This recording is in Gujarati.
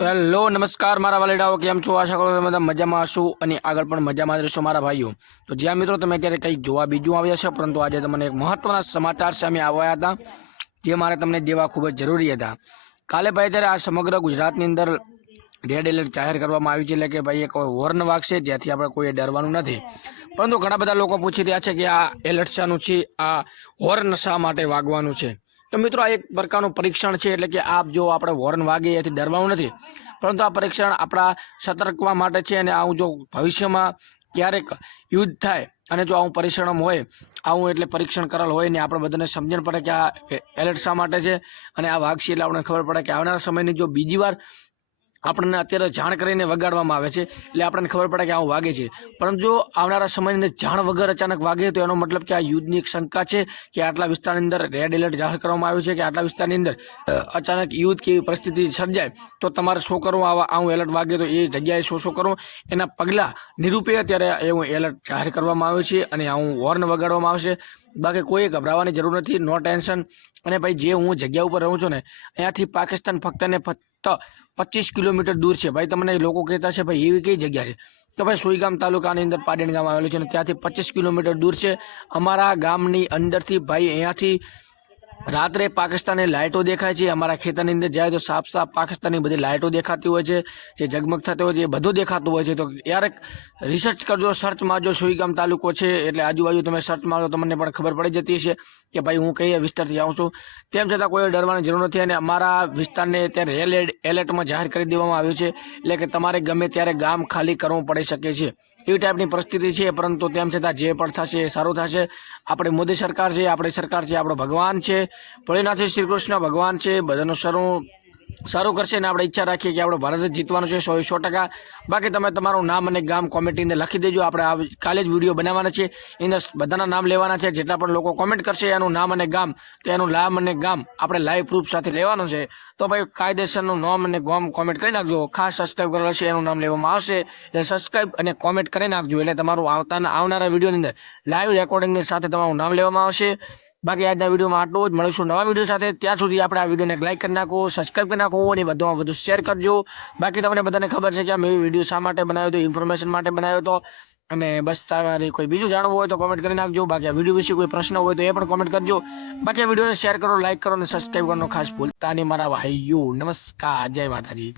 તો હેલો નમસ્કાર મારા વાલીડાઓ, કેમ છો? આશા કરું તમે બધા મજામાં હશો અને આગળ પણ મજામાં જ રહેશો મારા ભાઈઓ. તો જ્યાં મિત્રો તમે અત્યારે કંઈક જોવા બીજું આવ્યા છે, પરંતુ આજે તમને એક મહત્વના સમાચાર સામે આવ્યા હતા જે મારે તમને દેવા ખૂબ જ જરૂરી હતા. કાલે ભાઈ ત્યારે આ સમગ્ર ગુજરાતની અંદર રેડ એલર્ટ જાહેર કરવામાં આવ્યું છે, એટલે કે ભાઈ એક હોર્ન વાગશે જ્યાંથી આપણે કોઈ ડરવાનું નથી. પરંતુ ઘણા બધા લોકો પૂછી રહ્યા છે કે આ એલર્ટ શાનું છે, આ હોર્ન શા માટે વાગવાનું છે. તો મિત્રો આ એક પ્રકારનું પરીક્ષણ છે, એટલે કે આપ જો આપણે હોર્ન વાગે એથી ડરવાનું નથી, પરંતુ આ પરીક્ષણ આપણા સતર્કવા માટે છે. અને આવું જો ભવિષ્યમાં ક્યારેક યુદ્ધ થાય અને જો આવું પરિશ્રમ હોય, આવું એટલે પરીક્ષણ કરેલ હોય ને આપણે બધાને સમજણ પડે કે આ એલર્ટ શા માટે છે અને આ વાગશે, એટલે આપણને ખબર પડે કે આવનારા સમયની જો બીજી વાર આપણને અત્યારે જાણ કરીને વગાડવામાં આવે છે એટલે આપણને ખબર પડે કે આવું વાગે છે. પરંતુ જો આવનારા સમયની અંદર જાણ વગર અચાનક વાગે તો એનો મતલબ કે આ યુદ્ધની એક શંકા છે કે આટલા વિસ્તારની અંદર રેડ એલર્ટ જાહેર કરવામાં આવ્યું છે કે આટલા વિસ્તારની અંદર અચાનક યુદ્ધ કેવી પરિસ્થિતિ સર્જાય તો તમારે શું કરવું, આવું એલર્ટ વાગે તો એ જગ્યાએ શું કરવું, એના પગલાં નિરૂપે અત્યારે એવું એલર્ટ જાહેર કરવામાં આવ્યું છે અને આવું હોર્ન વગાડવામાં આવશે. બાકી કોઈ ગભરાવાની જરૂર નથી, નો ટેન્શન. અને ભાઈ જે હું જગ્યા ઉપર રહું છું ને, અહીંયાથી પાકિસ્તાન ફક્ત 25 કિલોમીટર દૂર છે. ભાઈ તમને લોકો કહેતા છે ભાઈ એવી કઈ જગ્યા છે, તો ભાઈ સુઈગામ તાલુકાની અંદર પાડેણ ગામ આવેલું છે અને ત્યાંથી 25 કિલોમીટર દૂર છે. અમારા ગામની અંદરથી ભાઈ અહીંયાથી રાત્રે પાકિસ્તાની લાઇટો દેખાય છે. અમારા ખેતરની અંદર જાય તો સાફ સાફ પાકિસ્તાની બધી લાઇટો દેખાતી હોય છે, જે ઝગમગ થતી હોય છે, એ બધું દેખાતું હોય છે. તો યાર રિસર્ચ કરજો, સર્ચ મારજો, સુઈગામ તાલુકો છે એટલે આજુબાજુ તમે સર્ચ મારો તો તમને પણ ખબર પડી જતી હશે કે ભાઈ હું કઈ વિસ્તારથી આવું છું. તેમ છતાં કોઈ ડરવાની જરૂર નથી. અને અમારા વિસ્તારને અત્યારે રેડ એલર્ટમાં જાહેર કરી દેવામાં આવ્યું છે, એટલે કે તમારે ગમે ત્યારે ગામ ખાલી કરવું પડી શકે છે, એવી ટાઈપની પરિસ્થિતિ છે. પરંતુ તેમ છતાં જે પણ થશે એ સારું થશે. આપણે મોદી સરકાર છે, આપણી સરકાર છે, આપણો ભગવાન છે, ભોળેનાથ શ્રી કૃષ્ણ ભગવાન છે, બધાનું સારું કરશે. અને આપણે ઈચ્છા રાખીએ કે આપણો ભારત જ જીતવાનું છે 100%. બાકી તમે તમારું નામ અને ગામ કોમેન્ટની લખી દેજો. આપણે કાલે જ વિડીયો બનાવવાના છે, એના બધાના નામ લેવાના છે. જેટલા પણ લોકો કોમેન્ટ કરશે એનું નામ અને ગામ, તો એનું નામ અને ગામ આપણે લાઈવ પ્રૂફ સાથે લેવાનું છે. તો ભાઈ કાયદેસરનું નામ અને ગામ કોમેન્ટ કરી નાખજો. ખાસ સબસ્ક્રાઈબ કરેલ છે એનું નામ લેવામાં આવશે, એટલે સબસ્ક્રાઈબ અને કોમેન્ટ કરી નાખજો, એટલે તમારું આવનારા વિડીયોની અંદર લાઈવ રેકોર્ડિંગની સાથે તમારું નામ લેવામાં આવશે. બાકી આજના વિડીયોમાં આટલું જ. મળીશું નવા વિડીયો સાથે. ત્યાં સુધી આપણે આ વિડીયોને લાઈક કરી નાખો, સબસ્ક્રાઈબ કરી નાખો અને વધુમાં વધુ શેર કરજો. બાકી તમને બધાને ખબર છે કે આ મેં વિડીયો શા માટે બનાવ્યો હતો, ઇન્ફોર્મેશન માટે બનાવ્યો હતો. અને બસ તમારે કોઈ બીજું જાણવું હોય તો કોમેન્ટ કરી નાખજો. બાકી આ વિડીયો વિશે કોઈ પ્રશ્ન હોય તો એ પણ કોમેન્ટ કરજો. બાકી આ વિડીયોને શેર કરો, લાઈક કરો અને સબસ્ક્રાઈબ કરવાનો ખાસ ભૂલતા નહીં મારા ભાઈઓ. નમસ્કાર, જય માતાજી.